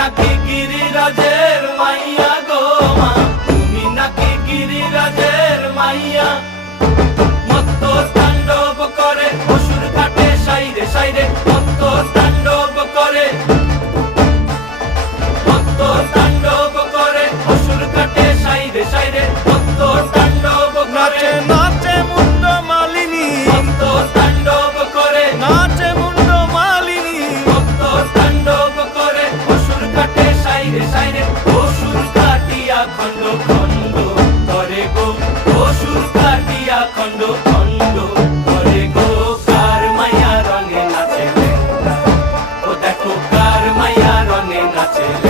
নাকি গিরিরাজের মাইয়া গো মা, তুমি নাকি গিরিরাজের মাইয়া। মত্ত তাণ্ডব করে অসুর কাটে সাইরে সাইরে, মত্ত তাণ্ডব করে, মত্ত তাণ্ডব করে অসুর কাটে সাইরে সাইরে, মত্ত তাণ্ডব করে। নাচে মুন্ড মালিনী, মত্ত তাণ্ডব করে, নাচে মুন্ড মালিনী, মত্ত তাণ্ডব করে অসুর কাটে সাইরে সাইরে, অসুর কাটিয়া খণ্ড খণ্ড করে গো, অসুর কাটিয়া খণ্ড খণ্ড করে গো। কার মায়া রঙে নাচে লেঙ্গা, ও দেখো কার মায়া রঙে নাচে লেঙ্গা।